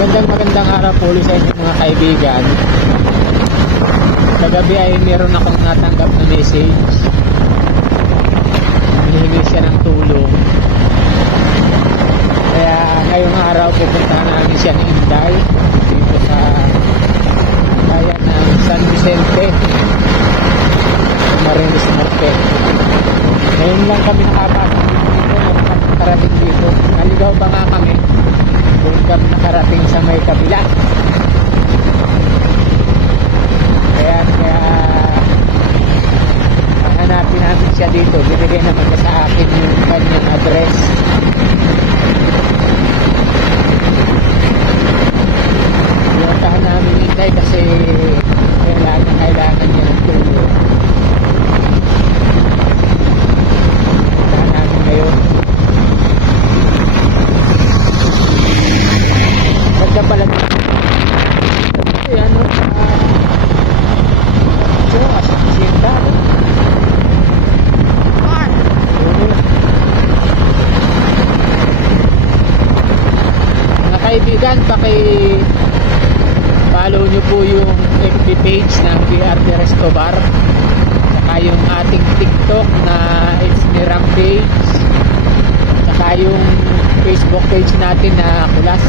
Magandang araw po ulit sa inyo mga kaibigan. Kagabi ay meron akong natanggap na message. Hinihingi siya ng tulong. Kaya ngayong araw pupuntahan namin siya ni Inday dito sa bayan ng San Vicente, Marinos Norte. Ngayon lang kami nakapasok dito, nakarating dito. Naligaw ba nga kami? Doon kami nakarating sa may kabila. Kaya hanapin namin siya dito. Binigay naman niya sa akin yung kanyang address. Iwantahan namin Inday kasi kailangan niya ng tulong. Iwantahan namin ngayon. Ganda pala dito. Ano? Asinda. Mga kaibigan, follow nyo po yung FB page ng BRT Restobar, saka yung ating TikTok na It's Me Rampage, saka yung Facebook page natin na Kulas.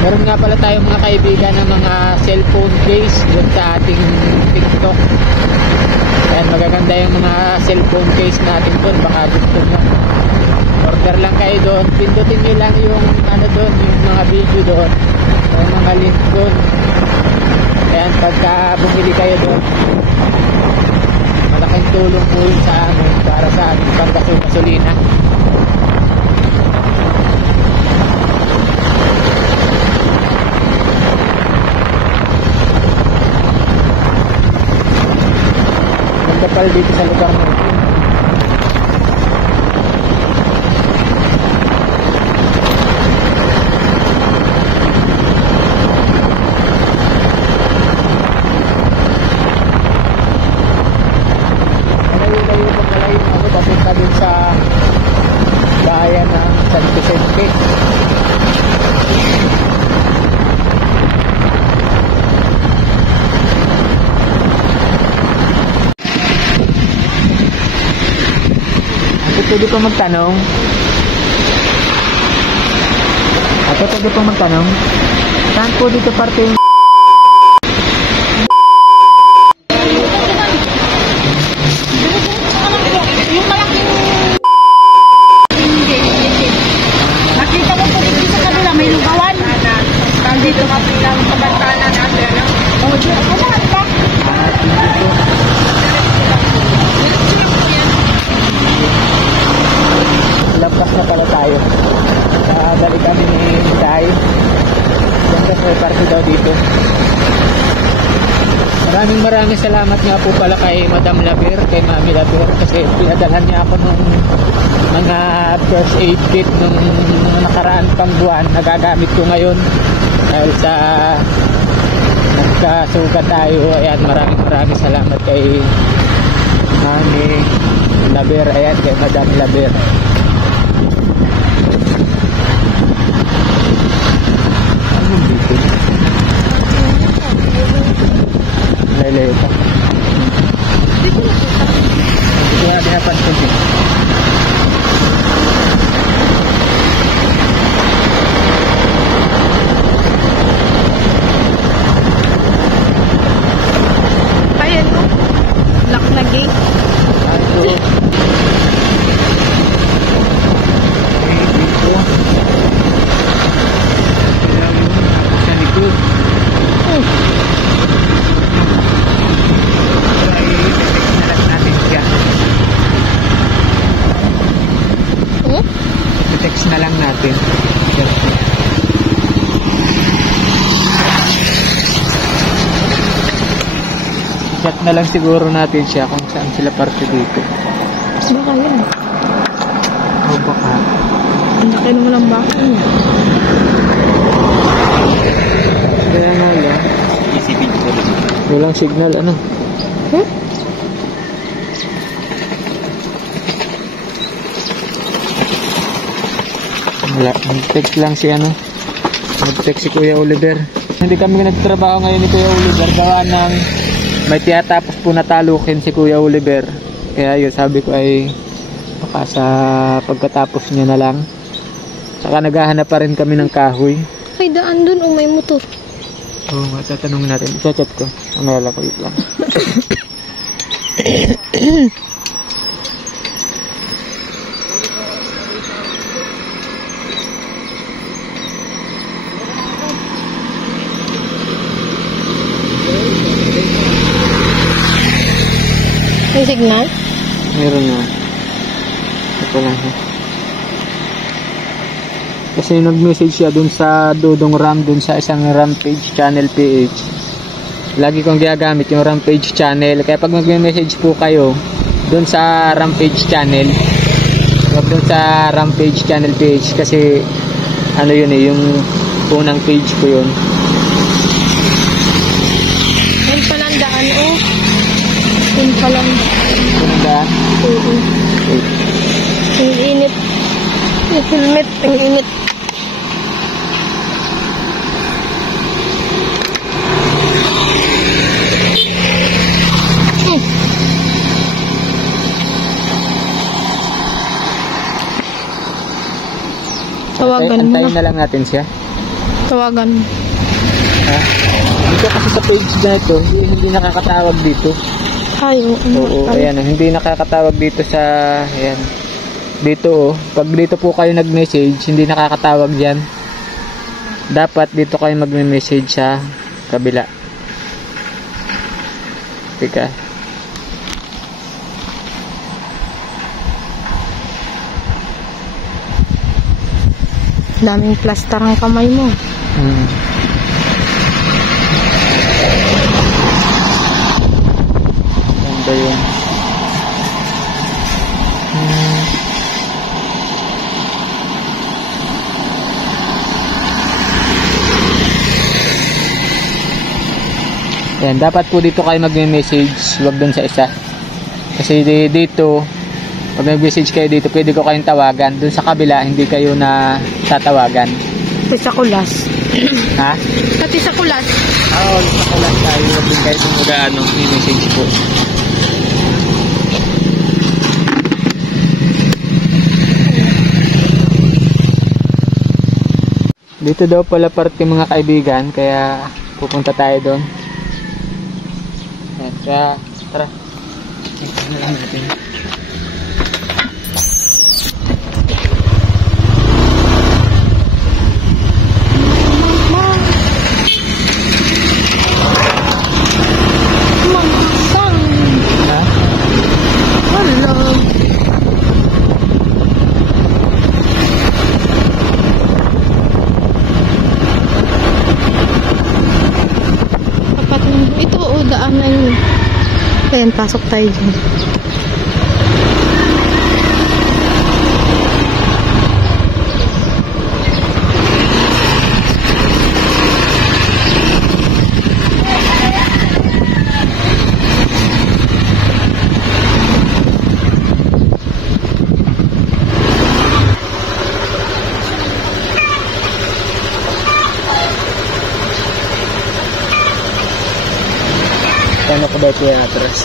Meron nga pala tayong mga kaibigan ng mga cellphone case doon sa ating TikTok. Ayan, magaganda yung mga cellphone case natin doon. Baka gusto nyo, order lang kayo doon. Pindutin nyo lang yung ano doon, yung mga video doon, yung mga link doon. Ayan, pagka bumili kayo doon, malaking tulong po yun sa amin para sa aming panggasolina. Kapal dito sa lugar natin. Malayo-layo pa pala yung papunta dun sa bayan ng San Vicente. Pwede pa magtanong? Ate, pwede pa magtanong? Saan po dito parte yung malaking nakita ko po dito sa kanila may lugawan nandito kapilang sa bantana natin o dito ako lahat pa labas na pala tayo. Balik kami ni Inday. Ganda may party daw dito. Maraming salamat nga po pala kay Madam Laber, kay Mami Laber, kasi pinadalhan niya ako nung mga first aid kit nung nakaraan pang buwan. Nagagamit ko ngayon dahil sa nagkasugat tayo. Ayan, maraming salamat kay Mami Laber, ayan, kay Madam Laber. Layo pa. Kaya pinapansin din. ayan mo lock na gate sa likod. Text na lang natin. Chat na lang siguro natin siya kung saan sila parte dito. baka yan O baka ang laki naman ang baka niya kaya nga lang walang signal ano. Wala, text lang si ano Nag-text si Kuya Oliver. Hindi kami nagtrabaho ngayon ni Kuya Oliver. Gawa ng may tiyatapos po natalukin si Kuya Oliver. Kaya yun, sabi ko ay baka sa pagkatapos niya na lang. Saka naghahanap pa rin kami ng kahoy. May daan dun o may motor? Oo nga, tatanungin natin. I-chat ko. Ang nalala ko lang. May signal? Meron na. Ito lang. Kasi nag-message siya dun sa Dodong Ram, dun sa isang Rampage Channel PH. Lagi kong ginagamit yung Rampage Channel. Kaya pag mag-message po kayo dun sa Rampage Channel, wag dun sa Rampage Channel PH kasi ano yun eh, yung unang page ko yun. Yan pala ang daan oh. Yan pala ang daan. Ganda. Oo. Ang init. Yung helmet, ang init. Tawagan mo Antayin na. na lang natin siya. Tawagan mo. Ha? Dito kasi sa page na ito, hindi nakakatawag dito. Ay, Oo, ayan, hindi nakakatawag dito sa, ayan. Dito oh, pag dito po kayo nag-message, hindi nakakatawag diyan. Dapat dito kayo magme-message sa kabila. Teka. Daming plaster ang kamay mo. Ganda yun. Ayan, dapat po dito kayo mag-message, wag dun sa isa. Kasi dito, pag nag-message kayo dito, pwede ko kayong tawagan. Dun sa kabila, hindi kayo na tatawagan. Pati sa kulas. Ha? Pati sa kulas. Oo, sa kulas tayo. Wag din kayo kung mag-ano, i-message po. Dito daw pala parte mga kaibigan, kaya pupunta tayo doon. Ayan, kaya tara. Ito na lang natin. Ha? Hello. Dapat ito o daan na yun. Ayan, pasok tayo dyan. Paano ko ba ito yung atras?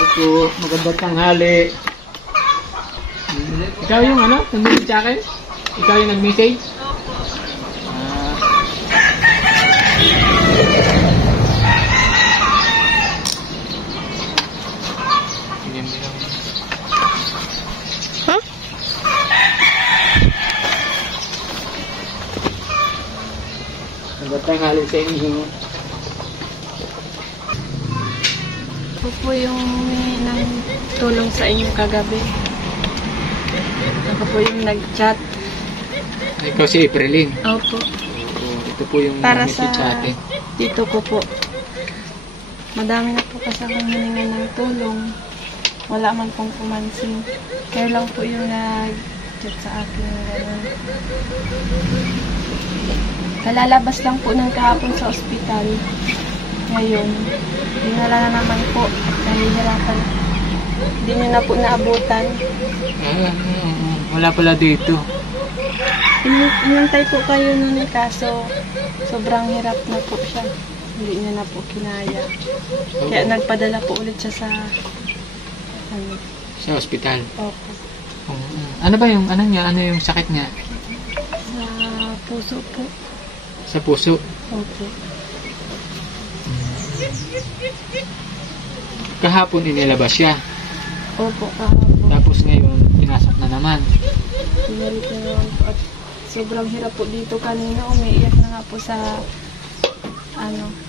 Ito, magandang tanghali. Ikaw yung ano? Nag-message sa akin? Ikaw yung nag-message? Ha? Magandang tanghali sa inyo. Ako po yung nang tulong sa inyo kagabi. Ako po yung nag-chat. Ikaw si Aprilin. Opo. Ito po yung Para message sa sa atin. dito ko po. Madami na po kasi akong hiningan ng tulong. Wala man pong pumansin. Kayo lang po yung nag-chat sa akin ng gano'n. Kalalabas lang po ng kahapon sa ospital. Ngayon, dinala na naman po. Nahihirapan. Hindi niya na po naabutan. Wala pala dito. Inantay po kayo nun, kaso sobrang hirap na po siya. Hindi niya na po kinaya. Kaya nagpadala po ulit siya sa sa ospital. Opo. Ano ba yung ano niya? Ano yung sakit niya? Sa puso po. Sa puso? Opo. Kahapon inilabas siya. Opo, kahapon. Tapos ngayon, pinasok na naman. Pinalik na naman po. At sobrang hirap po dito kanina. Umiiyak na nga po sa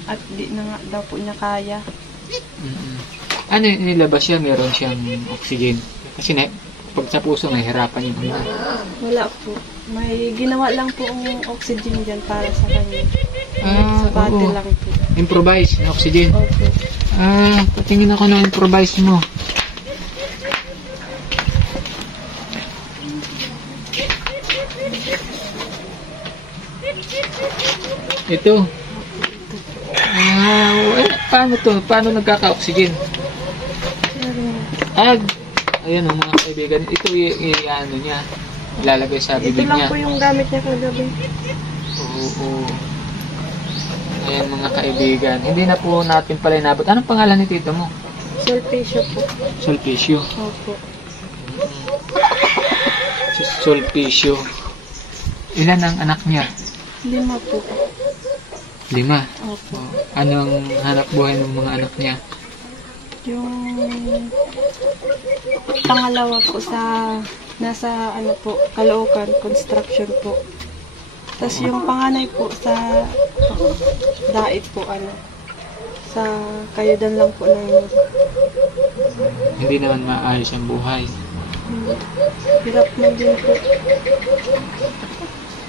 at di na nga daw po niya kaya. Ano yung inilabas siya? Meron siyang oxygen. Kasi pag sa puso, mahirapan yung ano. Wala po. May ginawa lang po ang oxygen dyan para sa kanya. Sa bate oo. lang po. Improvise na oxygen. Opo. Patingin ako ng improvise mo. Ito. Paano to? Paano nagkaka-oxygen? Ayan o mga kaibigan. Ito ano niya. Ilalagay sa bibig Ito lang niya. po yung gamit niya kagabi. Oo. Ayan mga kaibigan. Hindi na po natin pala inabot. Anong pangalan ni tito mo? Sulpicio po. Sulpicio. Opo. Sulpicio. Ilan ang anak niya? 5 po. 5. Opo. Anong hanap buhay ng mga anak niya? Yung pangalawa po nasa Caloocan construction po. Tapos yung panganay po sa Daet po sa Kayudan lang po ng Hindi naman maayos ang buhay. hirap na din po.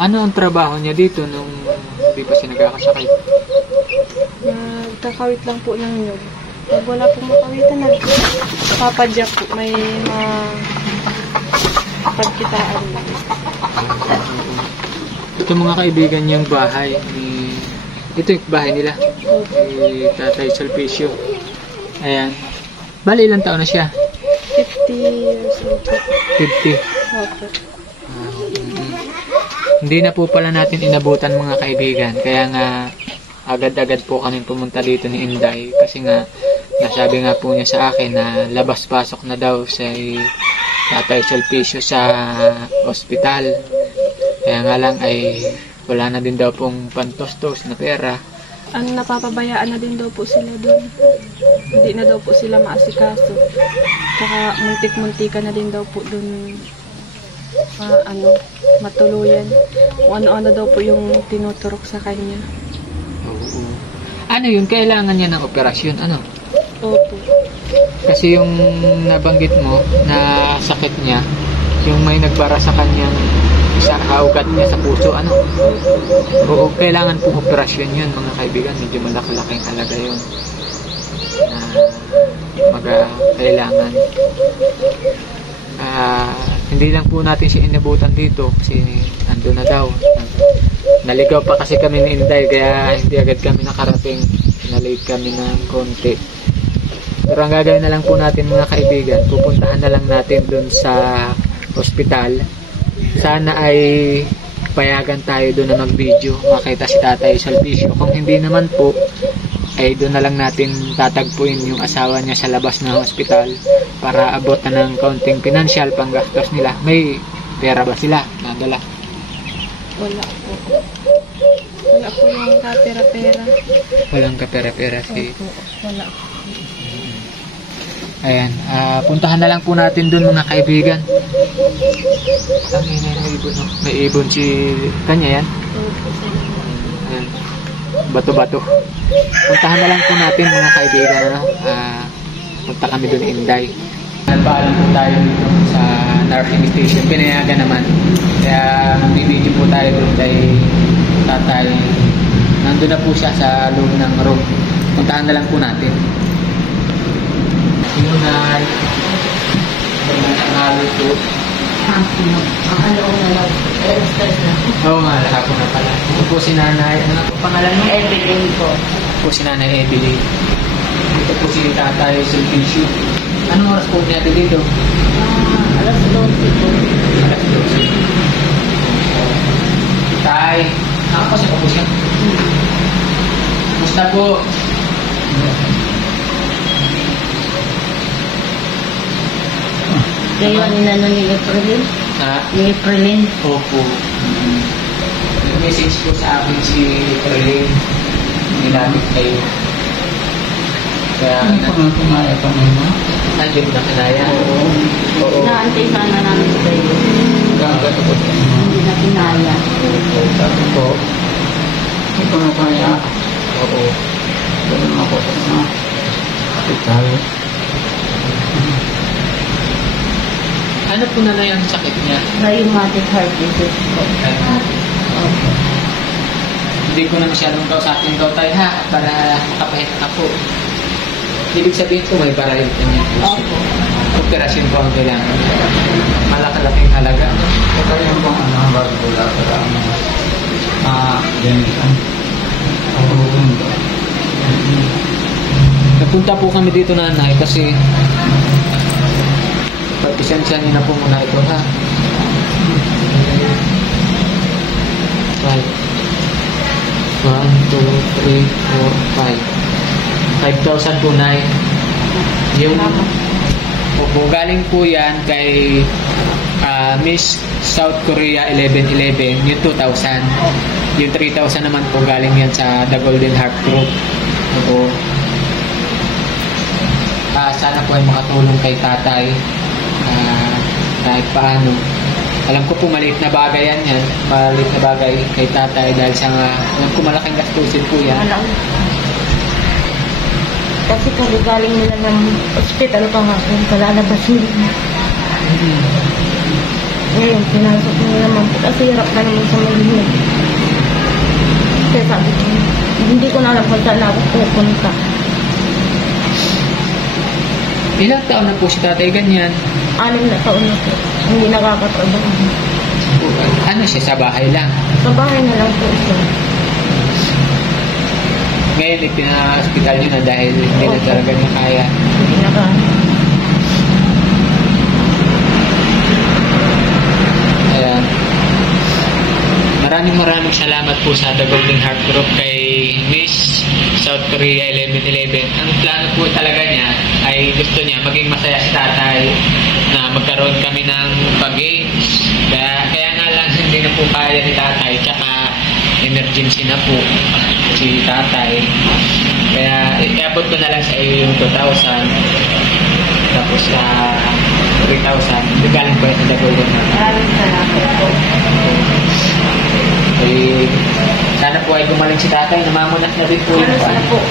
Ano ang trabaho niya dito nung hindi pa siya nagkakasakit? Nagkakawit lang po ng nyug. Pag wala pong makawitan na papadyak po, may pagkitaan lang. Ito mga kaibigan yung bahay ni... Ito yung bahay nila. Si Tatay Sulpicio. Ayan. Bali, ilang taon na siya? 50 years old po. 50. Opo. Hindi na po pala natin inabutan mga kaibigan. Kaya nga, agad-agad po kami pumunta dito ni Inday. Kasi nga, nasabi nga po niya sa akin na labas-pasok na daw sa Tatay Sulpicio sa ospital. Kaya nga lang ay wala na din daw pong pantos-tos na pera. Napapabayaan na din daw po sila doon. Hindi na daw po sila maasikaso. Tsaka muntik-muntika na din daw po doon matuluyan. Kung ano-ano daw po yung tinuturok sa kanya. Oo. Ano yun? Kailangan niya ng operasyon? Ano? Opo. Kasi yung nabanggit mo na sakit niya, yung may nagbara sa kanyang sa ugat niya sa puso, ano? Oo, kailangan po operasyon yun mga kaibigan. Medyo malaki-laking halaga yun. Kailangan. Hindi lang po natin siya inabutan dito kasi ando na daw. Naligaw pa kasi kami ni Inday kaya hindi agad kami nakarating. Nalate kami ng konti. Pero ang gagawin na lang po natin mga kaibigan, pupuntahan na lang natin dun sa ospital. Sana ay payagan tayo doon na mag-video, makita si Tatay Sulpicio. Kung hindi naman po, ay doon na lang natin tatagpuin yung asawa niya sa labas ng ospital para abot na ng kaunting pinansyal panggastos nila. May pera ba sila? Nadala? Wala po. Wala po yung kapera-pera. Walang kapera-pera si... Opo, wala. Ayan, puntahan na lang po natin dun mga kaibigan. Ang inay na ibon, no? May ibon si kanya yan. Ayan. Bato-bato. Puntahan na lang po natin mga kaibigan, ano? Punta kami dun Inday. Nagpaalam po tayo dito sa nursing station. Pinayagan naman. Kaya may-video po tayo dun kay Tatay. Nandun na po siya sa loob ng room. Puntahan na lang po natin. Sinunay, nalo po. Ang ano ko na lang, stress na. Oo nga, hapon na pala. Ito po si nanay. Ano po pangalan mo? Everything po. Ito po si nanay Evelyn. Ito po si tatay Sulpicio. Anong oras po niya dito? Alas 12 po. Alas 12. Tay, nakapasok po siya. Kumusta po? Kayo ang inano ni Aprilin? Ha? Ni Aprilin? Opo. Nag-message po sa akin si Perlin. Nilamit kayo. Kaya, Tumaya pa mo? nandiyan na kinaya. Oo. Naantay sana namin kayo. Gagano ko sa Hindi na pinaya. Sabi ko, hindi ko na kaya. Oo. Ganun ako sa mga kapital. Ano po na yung sakit niya? Rheumatic heart disease po. Hindi ko na masyadong kausapin daw tayo ha, para makapahit na po. Ibig sabihin po may barail ka niya. Opo. Operasyon po ang kailangan. Malaki-laking halaga. Ito yung bang ano, barbula para mga gamitan. Napunta po kami dito nanay kasi pagpasensya niyo na po muna ito ha. Right. 1, 2, 3, 4, 5. 5,000 po na yung opo, galing po yan kay Miss South Korea 1111 yung 2,000 yung 3,000 naman po galing yan sa The Golden Heart Group. Opo. Sana po ay makatulong kay tatay kahit paano. Alam ko po maliit na bagay yan maliit na bagay kay tatay dahil sa alam ko malaking gastusin po yan. Alam. Kasi galing nila ng hospital pa nga kung kalalabas nila. Ngayon, pinasok nila naman po. Kasi hirap na naman sa malimit. Kaya sabi ko, hindi ko na alam kung saan ako pupunta. Ilang taon na po si tatay ganyan? 6 na taon na po. Hindi nakakatrabaho. Ano siya, sa bahay lang? Sa bahay na lang po siya. Ngayon, pina-hospital nyo na dahil hindi na talaga niya kaya. Hindi na kaya. Ayan. Maraming salamat po sa The Golden Heart Group kay Miss South Korea 1111. Ang plano po talaga niya ay gusto niya maging masaya si tatay na magkaroon kami ng pag-games. Kaya nga lang hindi na po kaya ni tatay tsaka emergency na po si tatay. Kaya iabot ko na lang sa iyo yung 2,000 tapos sa 3,000 galing po sa The Golden Heart. Maraming salamat po. Eh, sana po ay gumaling si tatay, namamunas na din po yung Sana po.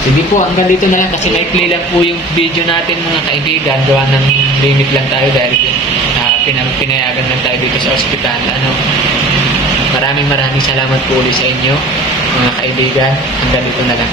Sige po, hanggang dito na lang kasi maikli lang po yung video natin mga kaibigan. Gawa ng limit lang tayo dahil pinayagan lang tayo dito sa ospital. Maraming salamat po ulit sa inyo mga kaibigan. Hanggang dito na lang.